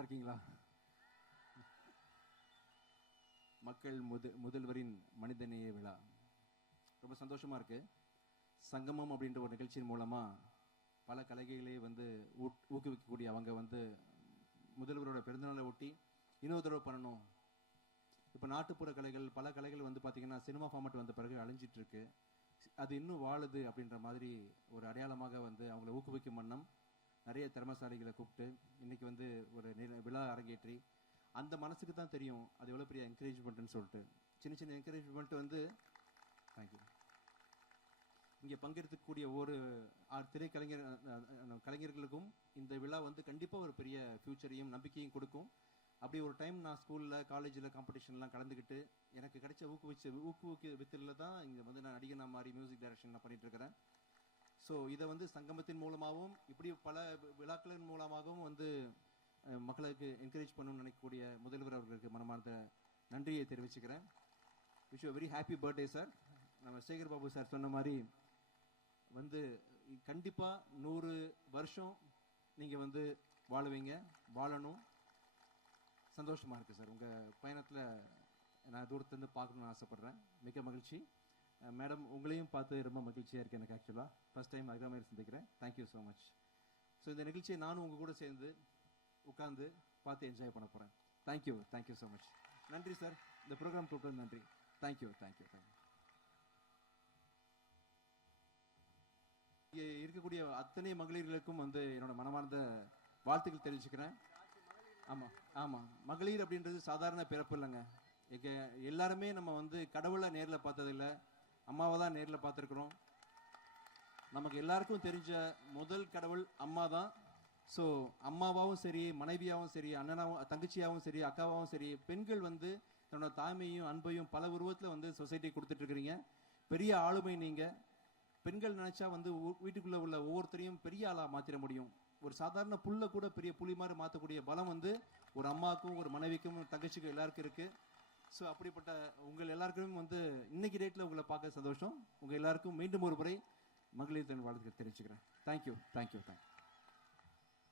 நல்லா இருக்கீங்களா? மக்கள் முதல்வரின் மனிதநேய விழா ரொம்ப சந்தோஷமா இருக்கு. சங்கமம் அப்படின்ற ஒரு நிகழ்ச்சியின் மூலமா பல கலைகளை வந்து ஊக்குவிக்கக்கூடிய அவங்க வந்து முதல்வரோட பிறந்தநாளை ஒட்டி இன்னொரு தடவை பண்ணணும். இப்போ நாட்டுப்புற கலைகள் பல கலைகள் வந்து பார்த்தீங்கன்னா சினிமா ஃபார்மேட் வந்த பிறகு அழிஞ்சிட்டு இருக்கு. அது இன்னும் வாழுது அப்படின்ற மாதிரி ஒரு அடையாளமாக வந்து அவங்களை ஊக்குவிக்கும் வண்ணம் நிறைய திறமசாலிகளை கூப்பிட்டு இன்னைக்கு வந்து ஒரு விழா அரங்கேற்றி அந்த மனசுக்கு தான் தெரியும் அது எவ்வளோ பெரிய என்கரேஜ்மெண்ட்னு சொல்லிட்டு சின்ன சின்ன என்கரேஜ்மெண்ட் வந்து தேங்க்யூ. இங்கே பங்கெடுக்கக்கூடிய ஒரு கலைஞர்களுக்கும் இந்த விழா வந்து கண்டிப்பாக ஒரு பெரிய ஃபியூச்சரையும் நம்பிக்கையும் கொடுக்கும். அப்படி ஒரு டைம் நான் ஸ்கூலில் காலேஜில் காம்படிஷன்லாம் கலந்துக்கிட்டு எனக்கு கிடைச்ச ஊக்குவித்தலில் தான் இங்கே வந்து நான் நடிகனா மாதிரி மியூசிக் டைரக்ஷன் நான் பண்ணிட்டு இருக்கிறேன். ஸோ இதை வந்து சங்கமத்தின் மூலமாகவும் இப்படி பல விழாக்களின் மூலமாகவும் வந்து மக்களுக்கு என்கரேஜ் பண்ணணும்னு நினைக்கக்கூடிய முதல்வர் அவர்களுக்கு மனமார்ந்த நன்றியை தெரிவிச்சுக்கிறேன். Wish you very happy birthday sir. நம்ம சேகர் பாபு சார் சொன்ன மாதிரி வந்து கண்டிப்பாக 100 வருஷம் நீங்கள் வந்து வாழுவீங்க, வாழணும். சந்தோஷமாக இருக்குது சார். உங்கள் பயணத்தில் நான் தூரத்துலேருந்து பார்க்கணுன்னு ஆசைப்பட்றேன். மிக மகிழ்ச்சி மேடம். உங்களையும் பார்த்து ரொம்ப மகிழ்ச்சியாக இருக்குது எனக்கு. ஆக்சுவலாக ஃபஸ்ட் டைம் அதுக்காக மாதிரி சந்திக்கிறேன். Thank you so much. ஸோ இந்த நிகழ்ச்சியை நானும் உங்கள் கூட சேர்ந்து உட்காந்து பார்த்து என்ஜாய் பண்ண போகிறேன். Thank you thank you so much. நன்றி சார். இந்த ப்ரோக்ராம் கூப்பிட்டு நன்றி. Thank you thank you thank you. இங்கே இருக்கக்கூடிய அத்தனை மகளிர்களுக்கும் வந்து என்னோட மனமார்ந்த வாழ்த்துக்கள் தெரிவிச்சுக்கிறேன். ஆமாம் ஆமாம், மகளிர் அப்படின்றது சாதாரண பிறப்பு இல்லைங்க. எல்லாருமே நம்ம வந்து கடவுளை நேரில் பார்த்ததில்லை, அம்மாவை தான் நேரில் பார்த்துருக்குறோம். நமக்கு எல்லாருக்கும் தெரிஞ்ச முதல் கடவுள் அம்மா தான். ஸோ அம்மாவாகவும் சரி, மனைவியாகவும் சரி, அண்ணனாவும் தங்கச்சியாகவும் சரி, அக்காவாகவும் சரி, பெண்கள் வந்து தன்னோட தாய்மையும் அன்பையும் பல உருவத்தில் வந்து சொசைட்டி கொடுத்துட்ருக்குறீங்க. பெரிய ஆளுமை நீங்கள். பெண்கள் நினச்சா வந்து வீட்டுக்குள்ளே உள்ள ஒவ்வொருத்தரையும் பெரிய ஆளாக மாற்றிட முடியும். ஒரு சாதாரண புல்லை கூட பெரிய புலி மாதிரி மாற்றக்கூடிய பலம் வந்து ஒரு அம்மாவுக்கும் ஒரு மனைவிக்கும் தங்கச்சிக்கும் எல்லாருக்கும் இருக்குது. ஸோ அப்படிப்பட்ட உங்கள் எல்லாருக்குமே வந்து இன்னைக்கு டேட்டில் உங்களை பார்க்க சந்தோஷம். உங்கள் எல்லாருக்கும் மீண்டும் ஒரு முறை மகளிர் தின வாழ்த்துக்கள் தெரிவிச்சுக்கிறேன். Thank you thank you thank you.